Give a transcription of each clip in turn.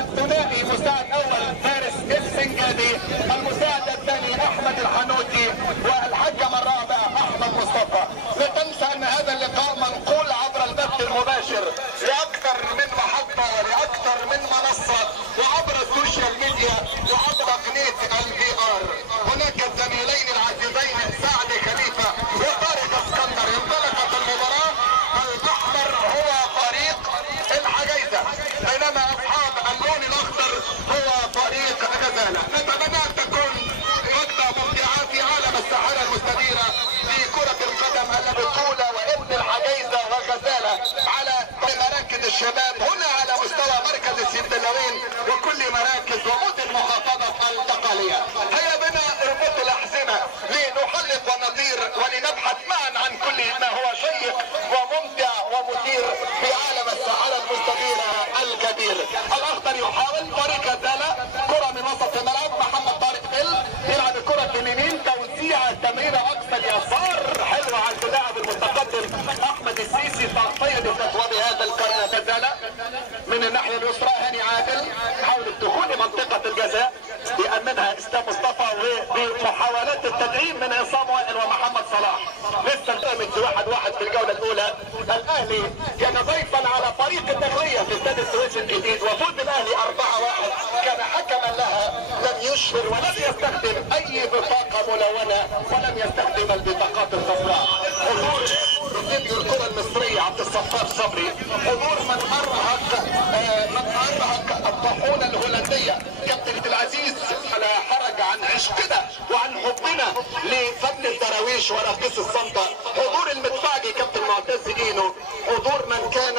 الثنائي مساعد اول فارس السنجادي، المساعد الثاني احمد الحنوتي، والحكم الرابع احمد مصطفى. لا تنسى ان هذا اللقاء منقول عبر البث المباشر لاكثر من محطه ولاكثر من منصه وعبر السوشيال ميديا وعبر تقنيه الفي ار. هناك الزميلين العزيزين سعد خليفه وطارق اسكندر. انطلقت المباراه، الاحمر هو فريق الحجيزه بينما اصحاب اللون الاخضر هو فريق غزاله. نتمنى ان تكون وجبه ممتعه في عالم الساحره المستديره في كره القدم البطوله وابن الحجيزه وغزاله على مراكز الشباب هنا على مستوى مركز السندلاوين وكل مراكز ومدن محافظه الدقهليه. هيا بنا اربط الاحزمه لنحلق ونطير ولنبحث معا عن كل ما هو شيق وممتع ومثير في عالم الساحره المستديره الكبير. الاخضر يحاول طريق غزاله، كره من وسط الملعب، محمد طارق يلعب الكره اليمين، توزيع تمريره اقصى اليسار حلوه عند اللاعب المتقدم احمد السيسي، تغطيه لفتوى بهذا القرن غزاله من الناحيه اليسرى. هاني عادل حاول دخول منطقه الجزاء يامنها اسلام مصطفى وبمحاولات التدعيم من عصام وائل ومحمد صلاح. لسه الامج 1-1 في الجوله الاولى. الاهلي كان ضيفا على فريق الداخليه في استاد السويس الجديد وفوز الاهلي 4-1. كان حكما لها لم يشهر ولم يستخدم اي بطاقه ملونه ولم يستخدم البطاقات الصفراء. حضور فيديو الكره المصريه عبد الستار صبري، حضور من ارهق الطاحونه الهولنديه كابتن عبد العزيز على حرج عن عشقنا وعن حبنا لفن الدراويش وراقص الصمته، حضور المدفعجي كابتن معتز اينو، حضور من كان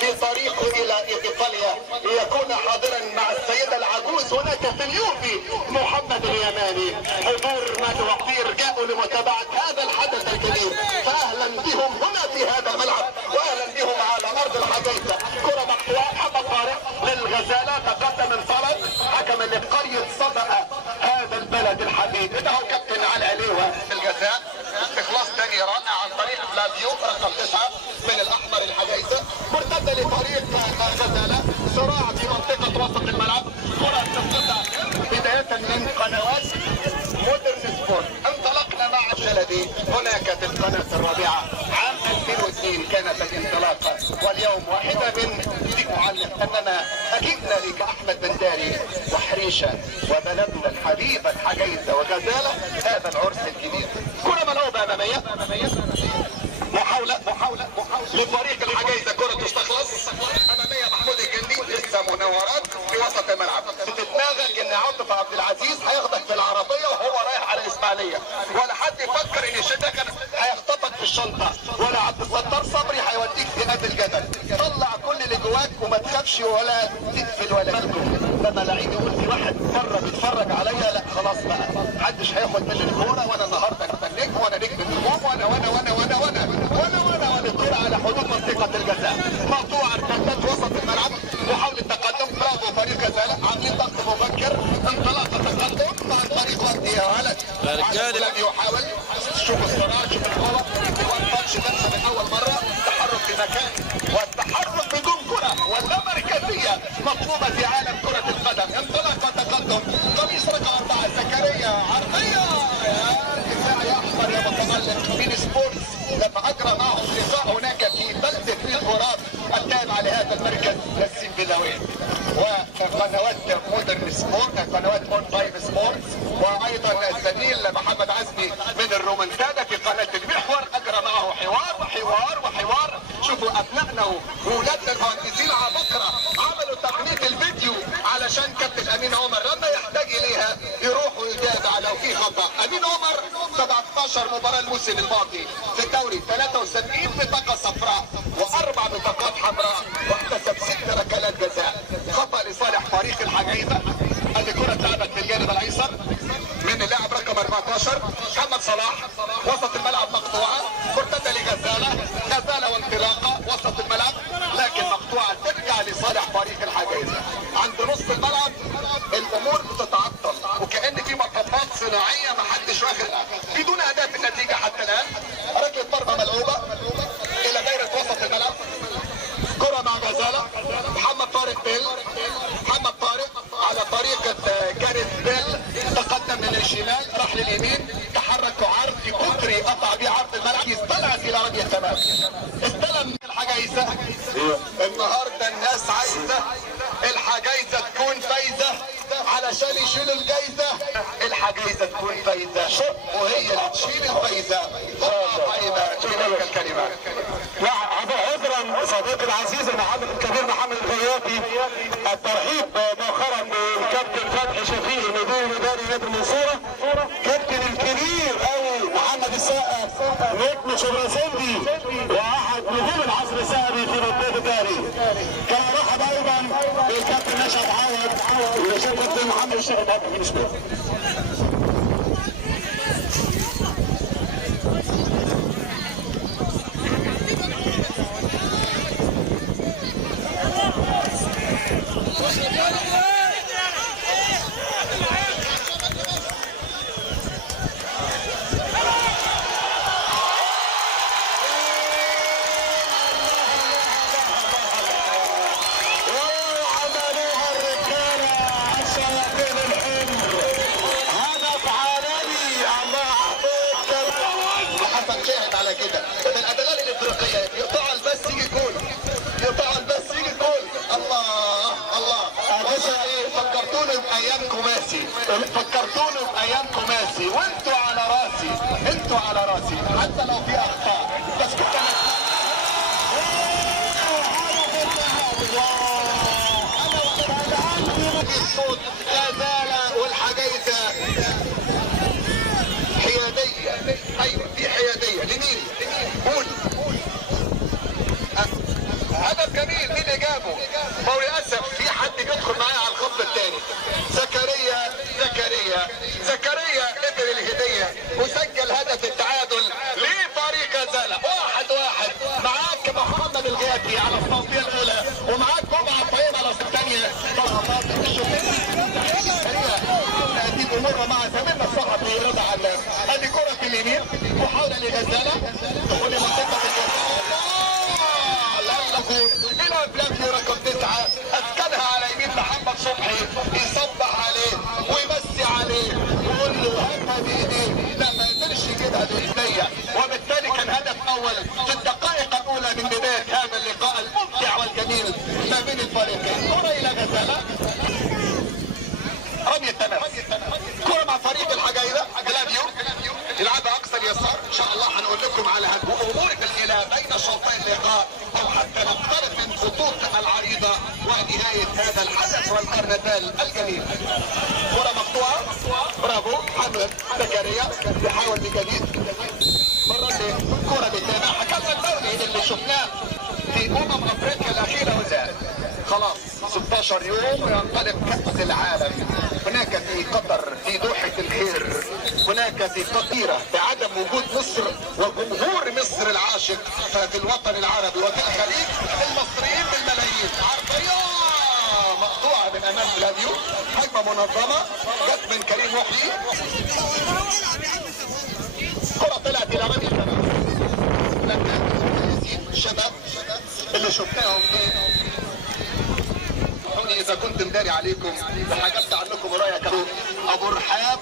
في طريقه الى ايطاليا ليكون حاضرا مع السيده العجوز هناك في اليوفي محمد اليماني، حضور من وفير جاءوا لمتابعه هذا الحدث الكبير. فاهلا بهم هنا في هذا الملعب واهلا بهم على ارض الحجيزه. كره مقطوعه، محمد طارق للغزاله، تقدم انفرد حكم لقريه صدأ هذا البلد الحبيب. انه كابتن علي عليوه في الجزاء. استخلاص ثاني رائع عن طريق فلافيو رقم 9 من الاحمر الحجيزه، مرتده لطريق غزاله، صراع في منطقه وسط الملعب، كره تقطع بدايه من قنوات مودرن سبورت. انطلقنا مع الجلدي، هناك في القناه الرابعه عام 2002 كانت الانطلاقه، واليوم واحده من معلق اننا اجبنا لك احمد بنداري وحريشه وبلدنا الحبيبه الحجيزه وغزاله هذا العرس الكبير. كره ملعوبه اماميه، محاوله لفريق الحجيزه، كره تستخلص اماميه محمود الجندي، لسه منورات في وسط الملعب. في دماغك ان عاطف عبد العزيز هياخدك في العربيه وهو رايح على الاسماعيليه، ولا حد يفكر ان الشيء ده كان هيخطفك في الشنطه، ولا عبد الستار صبري هيوديك في قد الجبل. طلع كل اللي جواك وما تخافش ولا تقفل ولا تكتم. لما لعيب يقول في واحد مره بيتفرج عليا، لا خلاص بقى محدش هياخد مني الكوره، وانا النهارده نجم وانا نجم النجوم وانا وانا وانا وانا وانا وانا وانا وانا الكوره على حدود منطقه الجزاء. مقطوعه ارتدت وسط الملعب، محاوله تقدم، برافو فريق غزاله، عاملين ضغط مبكر، انطلاقه تقدم عن طريق وقت يا ولد. الذي يحاول شوف الصراع، شوف الكوره، والباتش نفسه من اول مره، تحرك في مكان والتحرك بدون كره ولا مركزيه مطلوبه في عالم كره القدم. انطلاق وتقدم، قميص رقم 4 زكريا، عرضيه يا احمر يا متملك من سبورتس لما اجرى معهم لقاء هناك في بلده الغراب التابعه لهذا المركز للسنبلاوين، وقنوات مودرن سبورت، قنوات اون تايم سبورتس، وايضا الزميل محمد عزمي من الرومنتادا في قناه المحور اجرى معه حوار وحوار وحوار. شوفوا ابنائنا واولادنا المهندسين عبقرة عملوا تقنيه الفيديو علشان كابتن امين عمر لما يحتاج اليها يروح ويتابع لو في خطا. امين عمر 17 مباراه الموسم الماضي في الدوري، 73 بطاقه صفراء و4 بطاقات حمراء، واكتسب 6 ركلات جزاء. خطا لصالح فريق الحجيزه. ادي كره اتلعبت في الجانب الايسر من اللاعب رقم 14 محمد صلاح، وسط الملعب مقطوعه، مرتده لغزاله، غزاله وانطلاقه وسط الملعب، لكن مقطوعه ترجع لصالح فريق الحجيزه. عند نص الملعب الامور بتتعطل وكأن في مطبات صناعيه ما حدش واخد بدون اهداف النتيجه حتى الان. ركله ضربه ملعوبه الى دايره وسط الملعب، كره مع غزاله، محمد طارق محمد طارق والحجايزه تكون فايزه وهي اللي تشيل الفايزه. طيبه تلك الكلمات. عذرا صديقي العزيز المحمد الكبير محمد الغياثي، الترحيب مؤخرا بالكابتن فتحي شفيق مدير اداري نادي المنصوره، كابتن الكبير قوي محمد السقا نجم شبرسندي واحد نجوم العصر الذهبي في منطقه التاريخ. كان رحب ايضا بالكابتن نشأت عوض وشركه محمد الشيخ الحكم. فكرتوني بايام كوماسي وانتوا على راسي، انتوا على راسي حتى لو في اخطاء بس كنت الصوت لا زال والحجايزه حياديه. ايوه في حياديه. لمين؟ قول. هدف جميل. مين اللي جابه؟ هو للاسف في حد بيدخل معايا على الخط الثاني. زكريا ابن الهديه وسجل هدف التعادل لفريق غزاله. 1-1. معاك محمد الغياثي على التصديه الاولى ومعاك جمعه طيب على الثانيه. طلعات هذه الامور مع زميلنا الصحفي رضا علام. هذه كره في اليمين محاوله لغزاله دخول منطقه الى بلافيو رقم 9 اسكنها على يمين محمد صبحي يصبح عليه ويمسي عليه ويقول له هاتها بايديه. لا ما يقدرش يجيبها بايديه. وبالتالي كان هدف اول في الدقائق الاولى من بدايه هذا اللقاء الممتع والجميل ما بين الفريقين. كره الى غزاله، رمي التماس، كره مع فريق الحجايزه بلافيو يلعبها اقصى اليسار. ان شاء الله هنقول لكم على امور الى بين شوطي اللقاء او حتى نقترب من خطوط العريضه ونهايه هذا الحدث والكرنفال الجميل. كره مقطوعه. برافو محمد زكريا يحاول بجديد. مرة كره بتتابعها كذا الدوري اللي شفناه في افريقيا الاخيره وزاد. خلاص 16 يوم ينطلق كأس العالم. هناك في قطر في دوحة الخير، هناك في قطيرة بعدم وجود مصر وجمهور مصر العاشق في الوطن العربي وفي الخليج المصريين بالملايين. عرضية مقطوعة من امام بلافيو، هجمة منظمة جت من كريم محيي. كرة طلعت الى رمي التماس. شباب اللي شفناهم اذا كنت مداري عليكم وحجبت عنكم ورايا كابتن ابو رحاب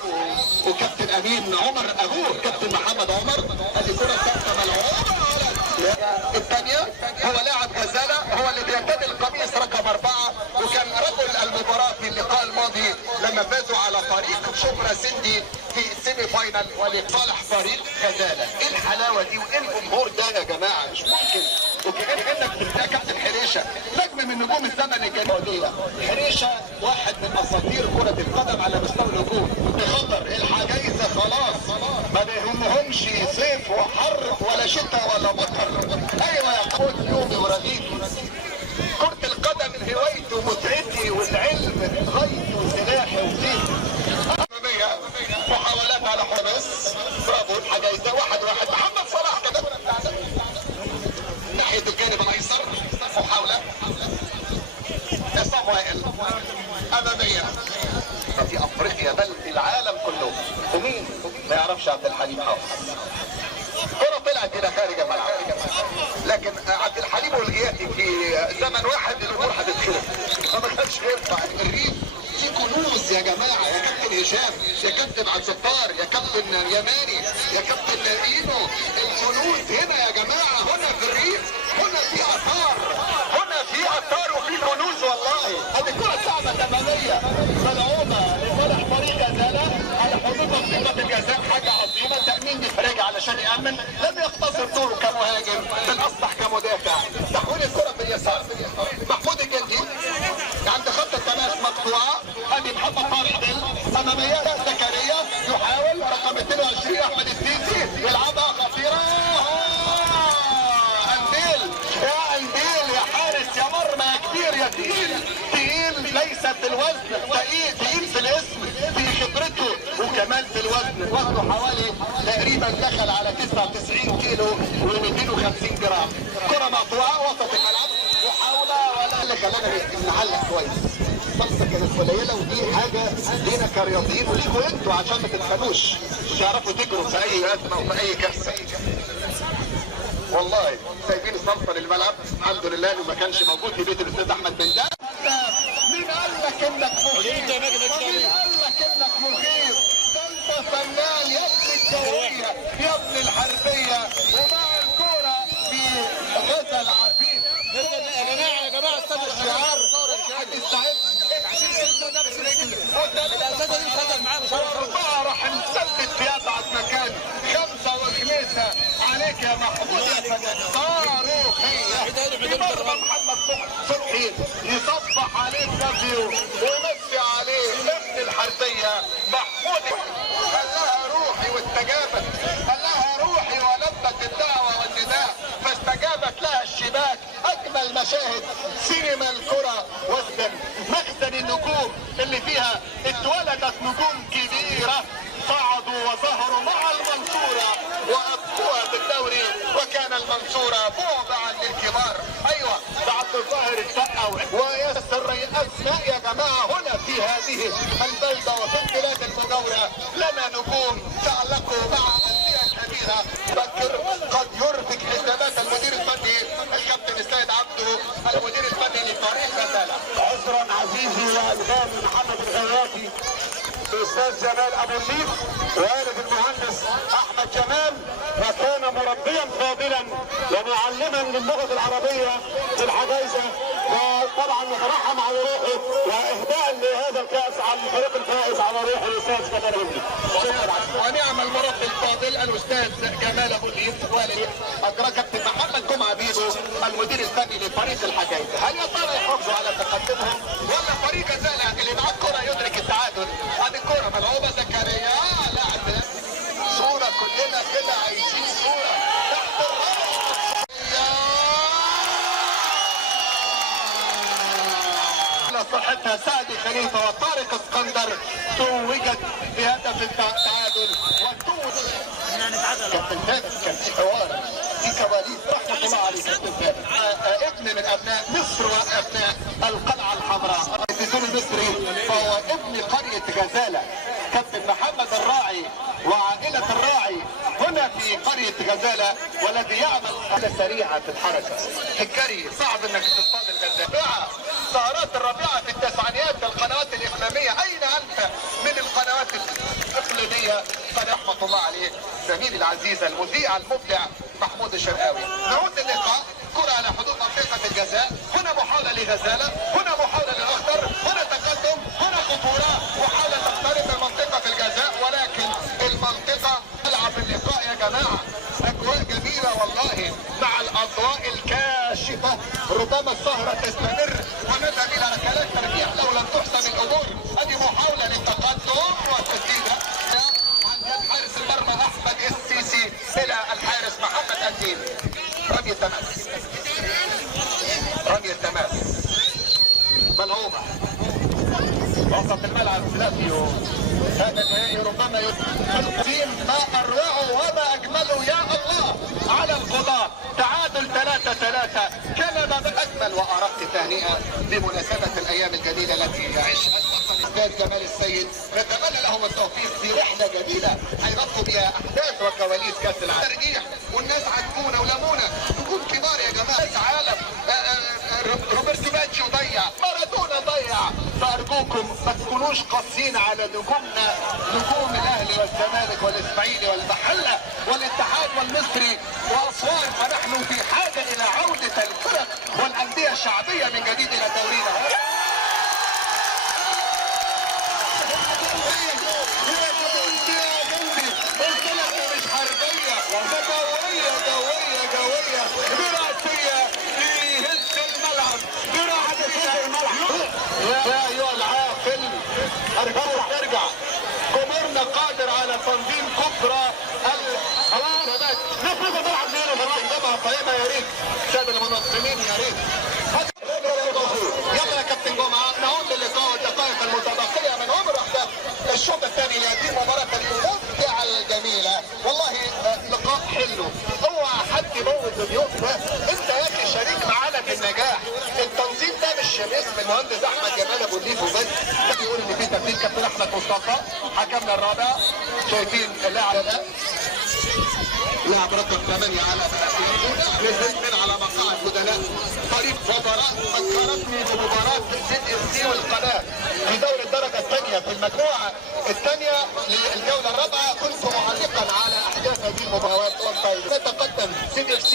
وكابتن امين عمر ابوه كابتن محمد عمر. هذه كره ثابته ملعوبه. الثانيه هو لاعب غزاله، هو اللي بيرتدي القميص رقم 4 وكان رجل المباراه في اللقاء الماضي لما فازوا على فريق شبرا سندي في السيمي فاينال ولصالح فريق غزاله. ايه الحلاوه دي وايه الجمهور ده يا جماعه؟ مش ممكن. وكأنك بتلاقي كابتن حريشه نجم من نجوم الزمن الجميل. حريشه واحد من اساطير كره القدم على مستوى النجوم. بخطر الحجايزه خلاص ما بيهمهمش صيف وحر ولا شتاء ولا مطر. ايوه يا قوت يومي ورغيفي. كره القدم هوايتي ومتعتي والعلم غايتي وسلاحي وزيتي. محاولات على حماس. برافو الحجايزه. 1-1. محمد صلاح كده ناحيه الجانب الايسر. محاوله عصام وائل اماميه في افريقيا بل في العالم كله. ومين ما يعرفش عبد الحليم حافظ؟ كره طلعت الى خارج الملعب لكن عبد الحليم والغياثي في زمن واحد الامور هتتخرب. ما كانش ينفع. الريف في كنوز يا جماعه. يا كابتن هشام، يا كابتن عبد الستار، يا كابتن يماني، يا كابتن اينو، الكنوز هنا يا جماعه. هنا في الريف، هنا في اثار، هنا في اثار وفي كنوز والله. هذه كره صعبه تماميه ملعوبه لصالح فريق غزاله على حدود ايمن لم يقتصر دوره كمهاجم بل اصبح كمدافع. تحويل الكره باليسار، محمود الجندي عند خط التماس مقطوعه، ادي محمد طارق دل اماميات زكريا يحاول رقم 22 احمد السيسي يلعبها خطيره. انديل يا انديل يا حارس يا مرمى يا كبير يا تقيل، تقيل ليست بالوزن، تقيل في الاسم، في خبرته وكمان في الوزن. وزنه حوالي تقريبا دخل على 99 كيلو و250 جرام. كره مقطوعه وسط الملعب، محاوله ولا اللي خلانا نعلق كويس. الصلصه كانت قليله ودي حاجه لينا كرياضيين وليكوا انتوا عشان ما تتخانوش، مش هتعرفوا تجروا في اي ازمه وفي اي كارثه. والله سايبين الصلصه للملعب، الحمد لله انه ما كانش موجود في بيت الاستاذ احمد بن داد. مين قال لك انك مخيف؟ مين قال لك انك مخيف؟ ده انت فنان يا ابن الجويه يا ابن الحربيه. ومع الكوره في غزل عفيف. يا جماعه استنوا الشعار هتستعد عشان سيدنا نفس رجل الاساتذه دي اتفضل معانا واربعه راح نثبت في ابعد مكان، خمسه وخميسه عليك يا محمود يا فنان. صاروخيه بمرمى محمد صبحي يصبح عليه نفسه ويمسي عليه ابن الحربيه محمود. قال لها روحي واستجابت، قال لها روحي ولبت الدعوه والنداء فاستجابت لها الشباك. اجمل مشاهد سينما الكره وسط مخزن النجوم اللي فيها اتولدت نجوم كبيره صعدوا وظهروا مع المنصوره وابقوها بالدوري، وكان المنصوره بعبعا للكبار. ايوه ده عبد الظاهر السقا وياسر اسماء يا جماعه. هنا في هذه البلده وفي البلاد المجاوره لنا نجوم تعلقوا مع انديه كبيره. بكر قد يربك حسابات المدير الفني الكابتن السيد عبده المدير الفني لفريق غزاله. عذرا عزيزي والغام محمد الغياثي، الاستاذ جمال ابو الليف، والد المهندس احمد جمال، وكان مربيا فاضلا ومعلما للغه العربيه في الحجايزه. وطبعا نترحم على روحه واهداء لهذا الكاس على الفريق الفائز على روح الاستاذ جمال ابو الليف. ونعم المربي الفاضل الاستاذ جمال ابو الليف والد اجرى كابتن محمد جمعه بيدو المدير الفني لفريق الحجايزه. هل يا ترى يحافظوا على تقدمهم ولا فريق غزاله اللي معاه الكره يدرك التعادل؟ ادي الكره ملعوبه زكريا لاعب صوره كلنا كده عايزين صوره تحت الرأس. صحتها سعدي خليفه وطارق اسكندر توجت بهدف التعادل وتوج كابتن ثابت. كان في حوار في كواليس رحمه الله عليه كابتن ثابت، ابن من ابناء مصر وابناء القلعه الحمراء التلفزيون المصري، فهو ابن قريه غزاله. كابتن محمد الراعي وعائله الراعي هنا في قريه غزاله، والذي يعمل على سريعه في الحركه في الجري. صعب انك تصطاد الغزاله. سهرات الربيعه في التسعينيات القنوات الاقليميه. اين انت من القنوات الاقليميه؟ رحمه الله عليه زميلي العزيز المذيع المبدع محمود الشرقاوي. نعود اللقاء، كره على حدود منطقه الجزاء. هنا محاوله لغزاله، هنا محاوله للاخضر، هنا تقدم، هنا خطوره، محاوله تقترب من منطقه الجزاء، ولكن المنطقه تلعب اللقاء يا جماعه. اجواء جميله والله مع الاضواء الكاشفه. ربما السهره تستمر ونذهب الى ركلات ترجيح لو لم تحسم الامور. ادي محاوله للتقدم وتسديده عند حارس المرمى احمد السيسي الى الحارس محمد الدين. رمي التماس، رمي التماس ملعوبه وسط الملعب. فلافيو هذا النهائي ربما يقيم ما اروعه وما اجمله يا الله على القضاء. تعادل 3-3 كان ما اجمل وارق تهنئه بمناسبه الايام الجميله التي يعيشها الاستاذ جمال السيد. نتمنى لهم التوفيق في رحله جميله هيغطوا بها احداث وكواليس كاس العالم. ترجيح والناس عجبونا ولمونا نجوم كبار يا جماعه. كاس عالم روبرتو باتشو ضيع، مارادونا ضيع. فارجوكم ما تكونوش قاسيين على نجومنا، نجوم الاهلي والزمالك والاسماعيلي والمحله والاتحاد والمصري واسوان. فنحن في حاجه الى عوده الفرق والانديه الشعبيه من جديد الى دورينا. قلت لك مش حربيه تنظيم كبرى الحرامات. نفذ الملعب لينا بالراي ده قائمه يا ريت الساده المنظمين يا ريت. يلا يا كابتن جمعه نعود للقاء الدقائق المتبقيه من عمر احداث الشوط الثاني لهذه المباراه الممتعه الجميله. والله لقاء حلو. اوعى حد يبوظ اليوم ده. انت يا اخي شريك معانا في النجاح. التنظيم ده مش اسم المهندس احمد جمال ابو الليف وبس. ده بيقول ان في تبديل كابتن احمد مصطفى حكمنا الرابع. شايفين اللاعب ده لاعب رقم 8 على نزل من على مقاعد بدلاء فريق وزراء. ذكرتني بمباراه ZFC والقناه في دوري الدرجه الثانيه في المجموعه الثانيه للجوله الرابعه. كنت معلقا على احداث هذه المباراه. تقدم ZFC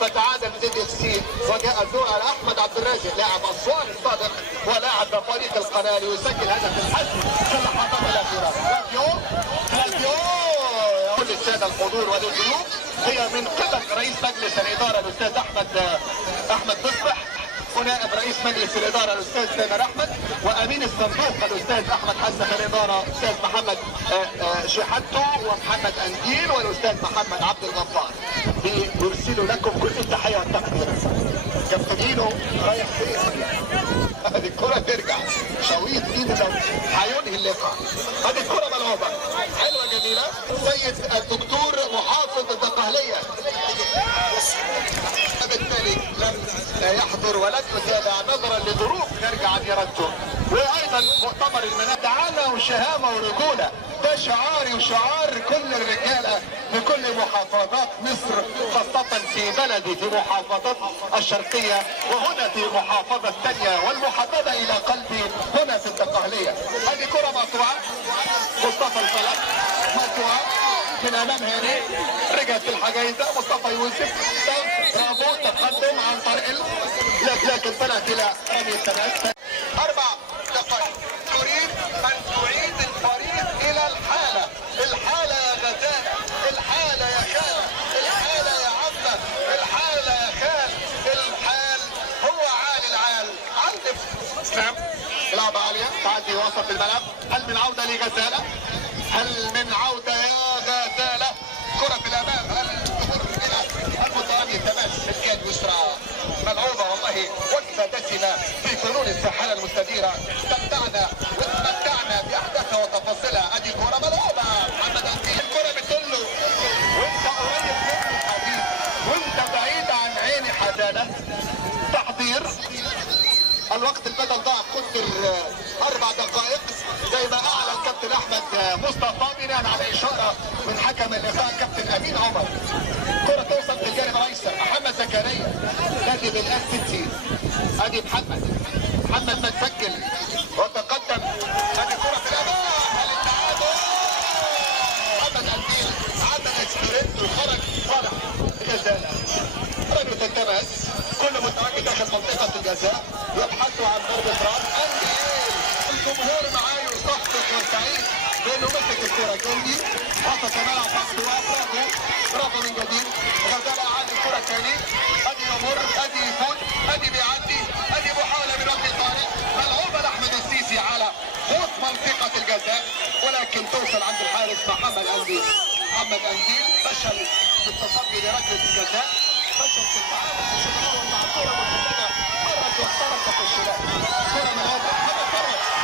فتعادل ZFC وجاء الدور على احمد عبد الرازق لاعب اسوان الصادق ولاعب فريق القناه ليسجل هدف الحسم في اللحظات الاخيره. كل الساده الحضور والضيوف هي من قبل رئيس مجلس الاداره الاستاذ احمد مصبح ونائب رئيس مجلس الاداره الاستاذ تامر احمد وامين الصندوق الاستاذ احمد حسن في الاداره الاستاذ محمد شحاتو ومحمد انديل والاستاذ محمد عبد الغفار. بيرسلوا لكم كل التحيه والتقدير. كابتنينو رايح فين؟ هذه الكره ترجع شويط ايده هينهي اللقاء. هذه الكره ملعوبه حلوه جميله. سيد الدكتور محافظ الدقهليه بالتالي لم يحضر ولم يتابع نظرا لظروف نرجع عن ارادته. وايضا مؤتمر المنام تعالى وشهامه ورجوله. ده شعاري وشعار كل الرجاله في كل محافظات مصر خاصه في بلدي في محافظات الشرقيه وهنا في محافظه ثانيه والمحببه الى قلبي هنا في الدقهليه. هذه كره مقطوعه مصطفى الفلك مقطوعه من امام هاني رجعت في الحجايزه مصطفى يوسف برافو تقدم عن طريق لكن طلعت الى رمي التماس. 4 دقائق تريد ان تعيد الفريق الى الحاله يا غزاله الحاله يا خاله الحاله يا عمه الحاله يا خال الحال هو عال العال عندك نعم لعبه عاليه تعدي وسط الملعب. هل من عوده لغزاله؟ هل من عوده يا غزاله؟ كره في الامام هل تمر الى المترامي تماس باليد اليسرى ملعوبه. والله وقفه دسمه في فنون الساحره المستديره. استمتعنا واستمتعنا باحداثها وتفاصيلها. ادي كره ملعوبه محمد انديل الكره بتقول له وانت قريب مني حبيبي وانت بعيد عن عيني حزانه. تحضير الوقت البدل ضاع قدر 4 دقائق زي ما اعلن كابتن احمد مصطفى بناء على اشاره من حكم اللقاء كابتن امين عمر. كره توصل في الجانب الايسر محمد زكريا نادي بالاس سيتي. ادي محمد ما تسجل وتقدم. ادي كره في الامام التعادل. محمد انديل عمل سبرنت وخرج طالع غزاله. رمية التماس كل متواجد داخل منطقه الجزاء يبحثوا عن ضربه راس. انديل الجمهور معاه يصفق وسعيد لانه مسك الكره جندي وسط الملعب خط برافو من جديد. غزاله عاد الكره ثاني. ادي يمر ادي يفوت ادي بيعدي ادي محاوله من رد طارق ملعوبه لاحمد السيسي على وسط منطقه الجزاء ولكن توصل عند الحارس محمد انديل فشل في التصدي لركله الجزاء. فشل في التعامل في الشمال مع الكره المرتده مرت واخترقت في الشمال. كره ملعوبه محمد فرج